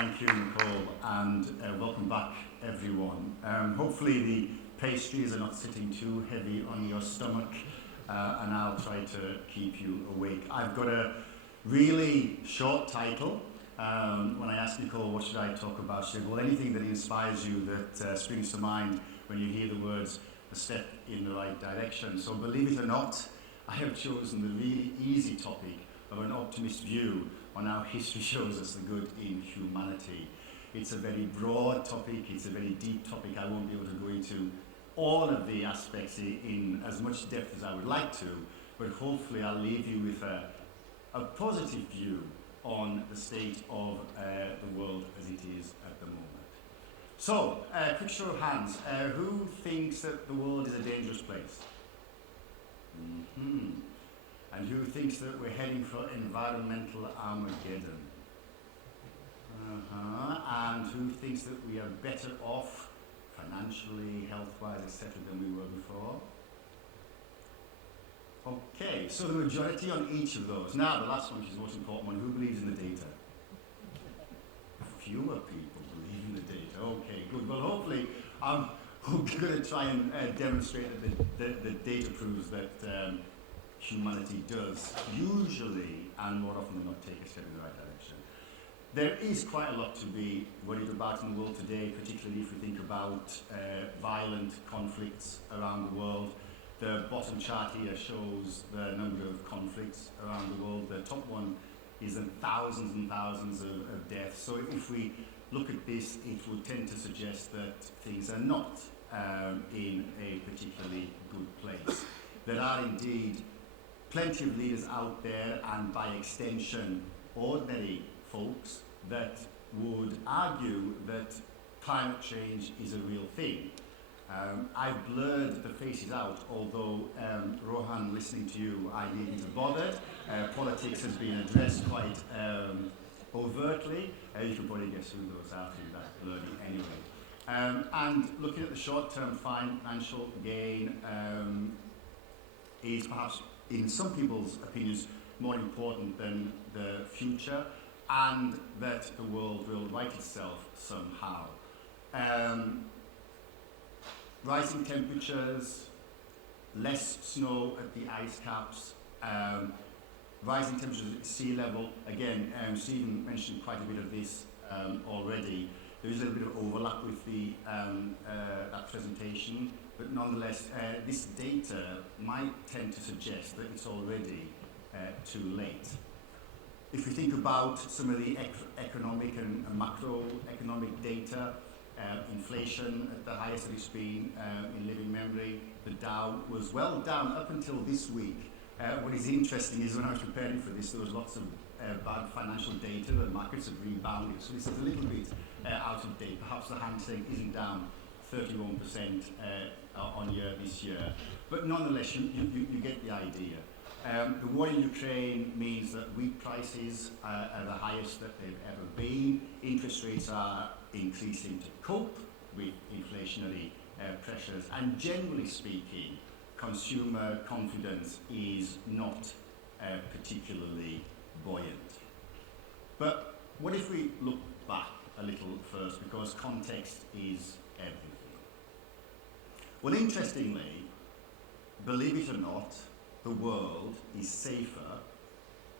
Thank you, Nicole, and welcome back, everyone. Hopefully the pastries are not sitting too heavy on your stomach, and I'll try to keep you awake. I've got a really short title. When I asked Nicole, what should I talk about? She said, well, anything that inspires you, that springs to mind when you hear the words, a step in the right direction. So believe it or not, I have chosen the really easy topic of an optimist view on how history shows us the good in humanity. It's a very broad topic, it's a very deep topic. I won't be able to go into all of the aspects in as much depth as I would like to, but hopefully I'll leave you with a positive view on the state of the world as it is at the moment. So, quick show of hands. Who thinks that the world is a dangerous place? Mm-hmm. And who thinks that we're heading for environmental Armageddon? And who thinks that we are better off financially, health-wise, etc. than we were before? Okay, so the majority on each of those. Now, the last one, which is the most important one, who believes in the data? Fewer people believe in the data. Okay, good. Well, hopefully, I'm going to try and demonstrate that the data proves that humanity does usually, and more often than not, take a step in the right direction. There is quite a lot to be worried about in the world today, particularly if we think about violent conflicts around the world. The bottom chart here shows the number of conflicts around the world. The top one is in thousands and thousands of deaths. So if we look at this, it would tend to suggest that things are not in a particularly good place. There are indeed plenty of leaders out there, and by extension, ordinary folks that would argue that climate change is a real thing. I've blurred the faces out, although, Rohan, listening to you, I needn't have bothered. Politics has been addressed quite overtly. You can probably guess who those are through that blurring anyway. And looking at the short-term financial gain is perhaps, in some people's opinions, more important than the future, and that the world will right itself somehow. Rising temperatures, less snow at the ice caps, rising temperatures at sea level. Again, Stephen mentioned quite a bit of this already. There is a little bit of overlap with the that presentation, but nonetheless, this data might tend to suggest that it's already too late. If we think about some of the economic and macroeconomic data, inflation at the highest that it's been in living memory, the Dow was well down up until this week. What is interesting is when I was preparing for this, there was lots of bad financial data. The markets have rebounded, so this is a little bit out of date. Perhaps the Hang Seng isn't down 31% on year this year, but nonetheless, you get the idea. The war in Ukraine means that wheat prices are the highest that they've ever been. Interest rates are increasing to cope with inflationary pressures, and generally speaking, consumer confidence is not particularly buoyant. But what if we look back a little first, because context is everything? Well, interestingly, believe it or not, the world is safer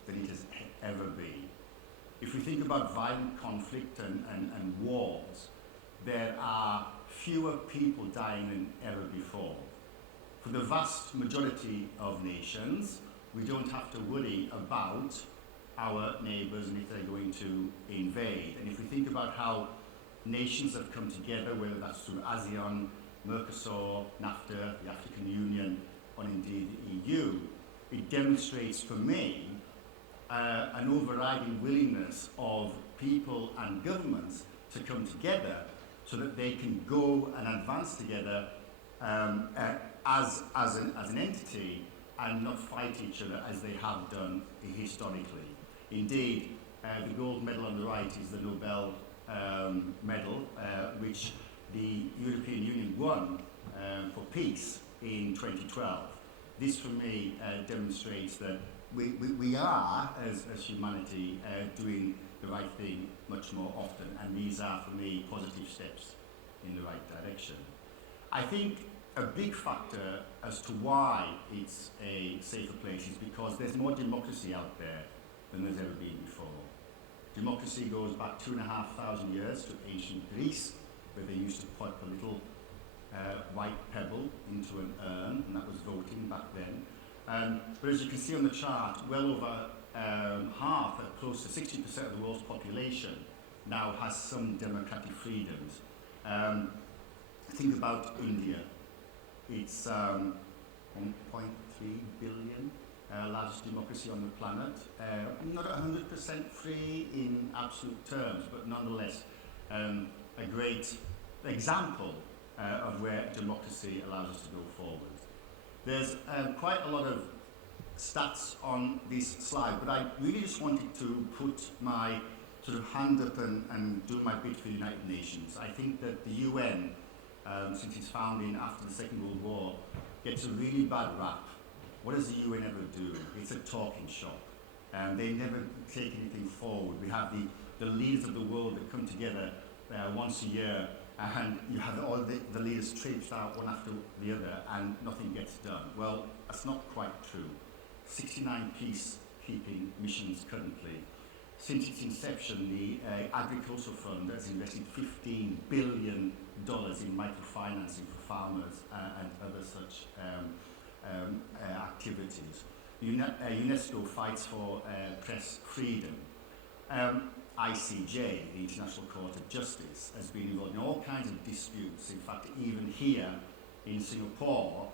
than it has ever been. If we think about violent conflict and wars, there are fewer people dying than ever before. For the vast majority of nations, we don't have to worry about our neighbours and if they're going to invade. And if we think about how nations have come together, whether that's through ASEAN, Mercosur, NAFTA, the African Union, or indeed the EU, it demonstrates for me an overriding willingness of people and governments to come together so that they can go and advance together as an entity and not fight each other as they have done historically. Indeed, the gold medal on the right is the Nobel medal, which the European Union won for peace in 2012. This, for me, demonstrates that we are, as humanity, doing the right thing much more often, and these are, for me, positive steps in the right direction. I think a big factor as to why it's a safer place is because there's more democracy out there than there's ever been before. Democracy goes back 2,500 years to ancient Greece, where they used to put a little white pebble into an urn, and that was voting back then. But as you can see on the chart, well over half, close to 60% of the world's population now has some democratic freedoms. Think about India. It's 1.3 billion, largest democracy on the planet. Not 100% free in absolute terms, but nonetheless a great example of where democracy allows us to go forward. There's quite a lot of stats on this slide, but I really just wanted to put my sort of hand up and do my bit for the United Nations. I think that the UN, since its founding after the Second World War, gets a really bad rap. What does the UN ever do? It's a talking shop. They never take anything forward. We have the leaders of the world that come together once a year, and you have all the leaders traipsed out one after the other, and nothing gets done. Well, that's not quite true. 69 peacekeeping missions currently. Since its inception, the Agricultural Fund has invested $15 billion in microfinancing for farmers and other such activities. UNESCO fights for press freedom. ICJ, the International Court of Justice, has been involved in all kinds of disputes. In fact, even here in Singapore,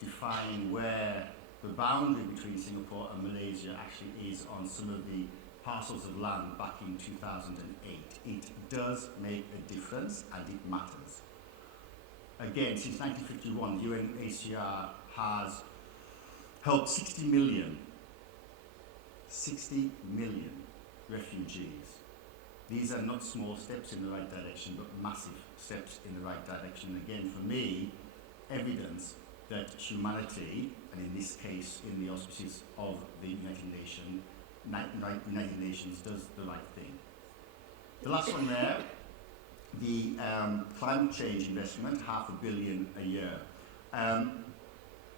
defining where the boundary between Singapore and Malaysia actually is on some of the parcels of land back in 2008. It does make a difference, and it matters. Again, since 1951, the UNHCR has helped 60 million refugees. These are not small steps in the right direction, but massive steps in the right direction. Again, for me, evidence that humanity, and in this case, in the auspices of the United Nations, does the right thing. The last one there, the climate change investment, $500 million a year,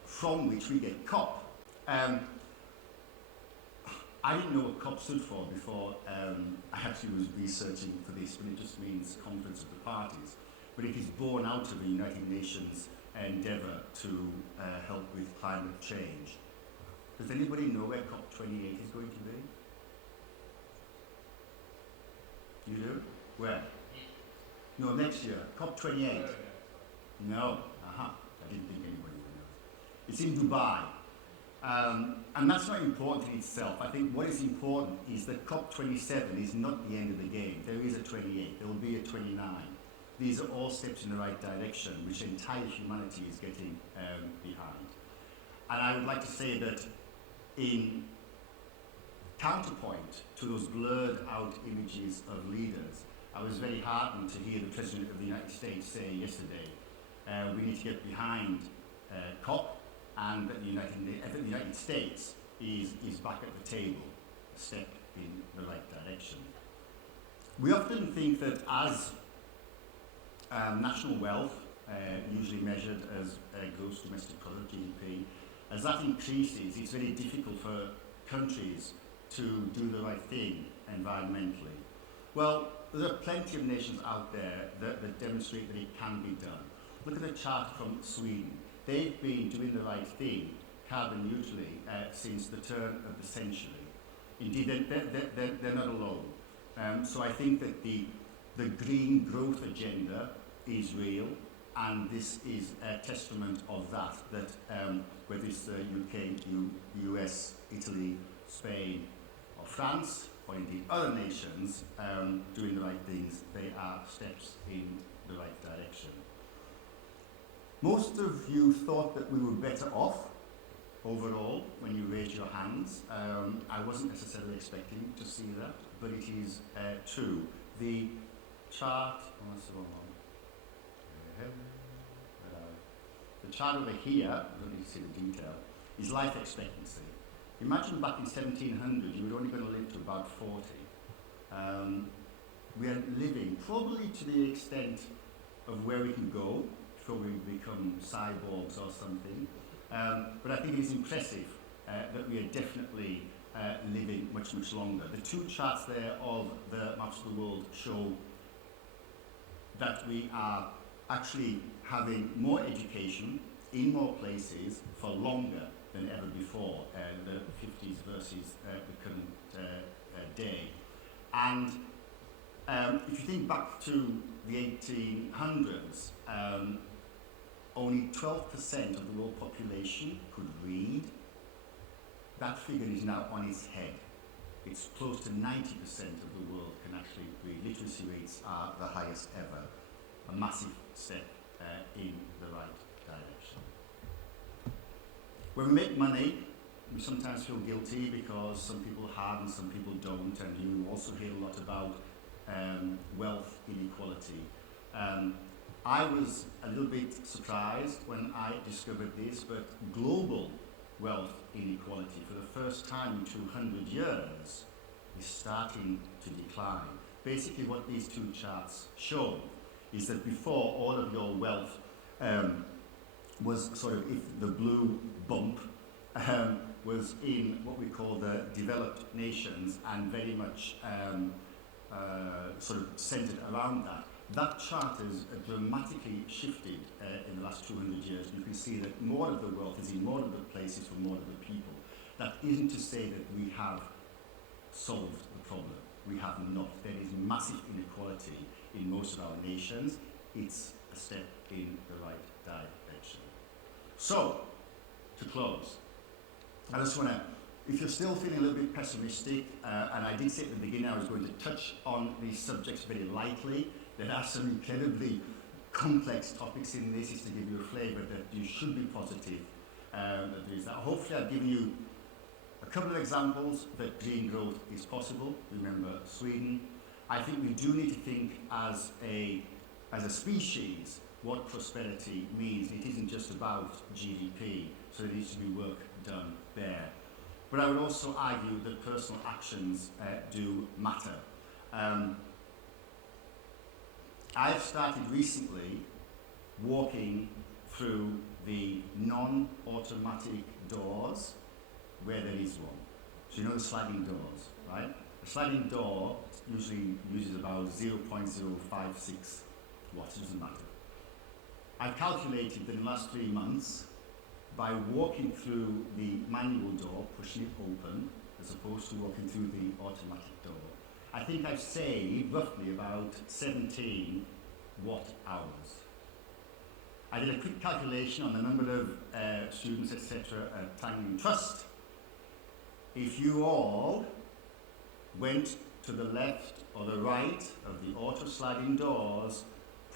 from which we get COP. I didn't know what COP stood for before I actually was researching for this, but it just means Conference of the Parties. But it is born out of the United Nations endeavour to help with climate change. Does anybody know where COP28 is going to be? You do? Where? No, next year. COP28. No. Aha. I didn't think anybody would know. It's in Dubai. And that's not important in itself. I think what is important is that COP27 is not the end of the game. There is a 28. There will be a 29. These are all steps in the right direction, which entire humanity is getting behind. And I would like to say that in counterpoint to those blurred out images of leaders, I was very heartened to hear the President of the United States say yesterday, we need to get behind COP, and that the United States is back at the table, a step in the right direction. We often think that as national wealth, usually measured as gross domestic product, GDP, as that increases, it's very difficult for countries to do the right thing environmentally. Well, there are plenty of nations out there that demonstrate that it can be done. Look at the chart from Sweden. They've been doing the right thing carbon neutrally since the turn of the century. Indeed, they're not alone. So I think that the green growth agenda is real, and this is a testament of that, whether it's the UK, US, Italy, Spain, or France, or indeed other nations doing the right things, they are steps in the right direction. Most of you thought that we were better off overall when you raised your hands. I wasn't necessarily expecting to see that, but it is true. The chart, the chart over here, I don't need to see the detail, is life expectancy. Imagine back in 1700, you were only going to live to about 40. We are living probably to the extent of where we can go before we become cyborgs or something. But I think it is impressive that we are definitely living much, much longer. The two charts there of the maps of the world show that we are actually having more education in more places for longer than ever before, the 50s versus the current day. And if you think back to the 1800s, only 12% of the world population could read. That figure is now on its head. It's close to 90% of the world can actually read. Literacy rates are the highest ever. A massive step in the right direction. When we make money, we sometimes feel guilty because some people have and some people don't, and you also hear a lot about wealth inequality. I was a little bit surprised when I discovered this, but global wealth inequality for the first time in 200 years is starting to decline. Basically what these two charts show is that before, all of your wealth was sort of, if the blue bump was in what we call the developed nations and very much sort of centered around that. That chart has dramatically shifted in the last 200 years. You can see that more of the wealth is in more of the places for more of the people. That isn't to say that we have solved the problem. We have not. There is massive inequality in most of our nations. It's a step in the right direction. So, to close, I just want to, if you're still feeling a little bit pessimistic, and I did say at the beginning I was going to touch on these subjects very lightly, there are some incredibly complex topics in this, is to give you a flavour that you should be positive. That there is that. Hopefully I've given you a couple of examples that green growth is possible. Remember Sweden. I think we do need to think as a species what prosperity means. It isn't just about GDP, so there needs to be work done there. But I would also argue that personal actions do matter. I've started recently walking through the non-automatic doors where there is one. So you know the sliding doors, right? A sliding door usually uses about 0.056 watts, it doesn't matter. I've calculated that in the last 3 months, by walking through the manual door, pushing it open, as opposed to walking through the automatic door, I think I've saved roughly about 17 watt hours. I did a quick calculation on the number of students, etc. at Tangling Trust. If you all went to the left or the right of the auto sliding doors,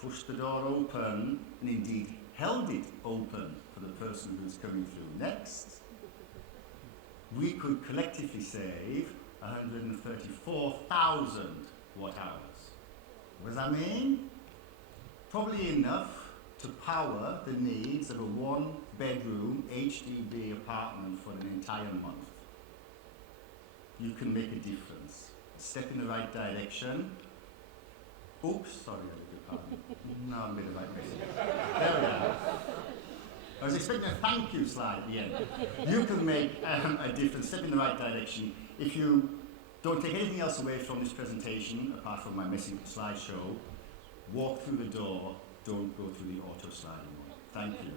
pushed the door open, and indeed held it open for the person who's coming through next, we could collectively save 134,000 watt hours. What does that mean? Probably enough to power the needs of a 1-bedroom HDB apartment for an entire month. You can make a difference. A step in the right direction. Oops, sorry, I beg your pardon. No, I made the right message. There we are. I was expecting a thank you slide at the end. You can make a difference, step in the right direction. If you don't take anything else away from this presentation, apart from my messy slideshow, walk through the door, don't go through the auto sliding one. Thank you.